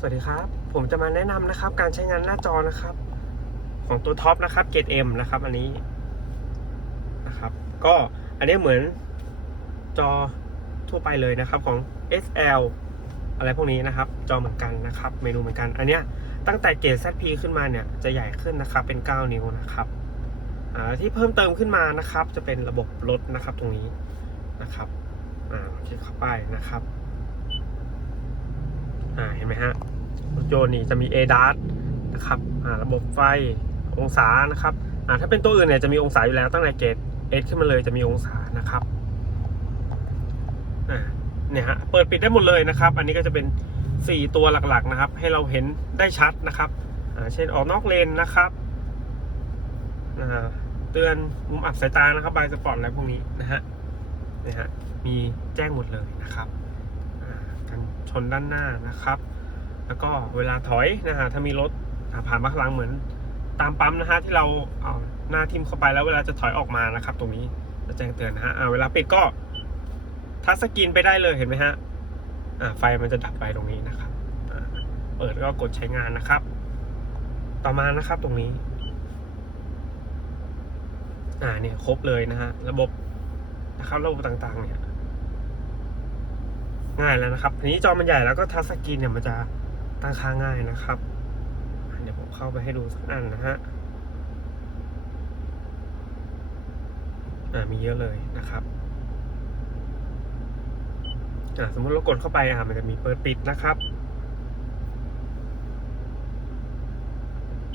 สวัสดีครับ ผมจะมาแนะนำนะครับ การใช้งานหน้าจอนะครับ ของตัวท็อปนะครับเกรด M นะครับ อันนี้นะครับ ก็อันนี้เหมือนจอทั่วไปเลยนะครับของ SL อะไรพวกนี้นะครับ จอเหมือนกันนะครับ เมนูเหมือนกัน อันเนี้ยตั้งแต่เกรด ZP ขึ้นมาเนี่ยจะใหญ่ขึ้นนะครับ เป็น 9 นิ้วนะครับที่เพิ่มเติมขึ้นมานะครับ จะเป็นระบบลดนะครับตรงนี้นะครับอ่าคลิกเข้าไปนะครับ อ่าเห็นไหมฮะรถยนต์นี่จะมี ADAS นะครับอ่าระบบไฟองศานะครับอ่าถ้าเป็นตัวอื่นเนี่ยจะมีองศาอยู่แล้วตั้งแต่เกรด S ขึ้นมาเลยจะมีองศานะครับอ่าเนี่ยฮะเปิดปิดได้หมดเลยนะครับ อันนี้ก็จะเป็น 4 ตัวหลักๆนะครับ ให้เราเห็นได้ชัดนะครับอ่าเช่นออกนอกเลนนะครับอ่าเตือนมุมอับสายตานะครับบายสปอร์ตอะไรพวกนี้นะฮะเนี่ยฮะมีแจ้งหมดเลยนะครับ กันชนด้านหน้านะครับ แล้วก็เวลาถอยนะฮะถ้ามีรถผ่านมาข้างหลังเหมือนตามปั๊มนะฮะที่เราเอาหน้าทิมเข้าไปแล้วเวลาจะถอยออกมานะครับ ตรงนี้จะแจ้งเตือนนะฮะเวลาปิดก็ทัชสกรีนไปได้เลยเห็นไหมฮะไฟมันจะดับไปตรงนี้นะครับเปิดก็กดใช้งานนะครับ ต่อมานะครับตรงนี้ อ่าเนี่ยครบเลยนะฮะระบบนะครับระบบต่างๆ เนี่ย ง่ายแล้วนะครับทีนี้จอมันใหญ่แล้วก็ทัชสกรีนเนี่ยมันจะตั้งค่าง่ายนะครับเดี๋ยวผมเข้าไปให้ดูสักอันนะฮะอ่ามีเยอะเลยนะครับอ่าสมมติเรากดเข้าไปอ่ามันจะมีเปิดปิดนะครับ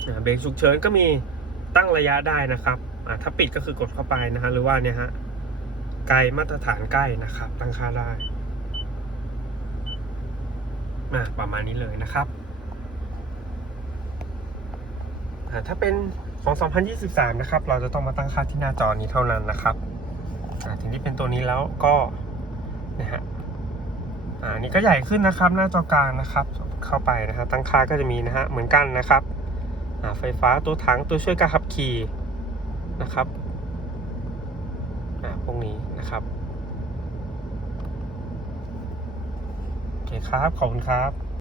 อ่าเบรกฉุกเฉินก็มีตั้งระยะได้นะครับอ่าถ้าปิดก็คือกดเข้าไปนะฮะหรือว่าเนี่ยฮะไกลมาตรฐานใกล้นะครับ ตั้งค่าได้ ประมาณนี้เลยนะครับ ถ้าเป็นของ2023 นะครับ เราจะต้องมาตั้งค่าที่หน้าจอนี้เท่านั้นนะครับอ่าทีนี้เป็นตัวนี้แล้วก็นะฮะอ่านี่ก็ใหญ่ขึ้นนะครับ หน้าจอกลางนะครับ เข้าไปนะฮะตั้งค่าก็จะมีนะฮะเหมือนกันนะครับไฟฟ้าตัวถังตัวช่วยการขับขี่นะครับพวกนี้นะครับ โอเค ครับ ขอบคุณครับ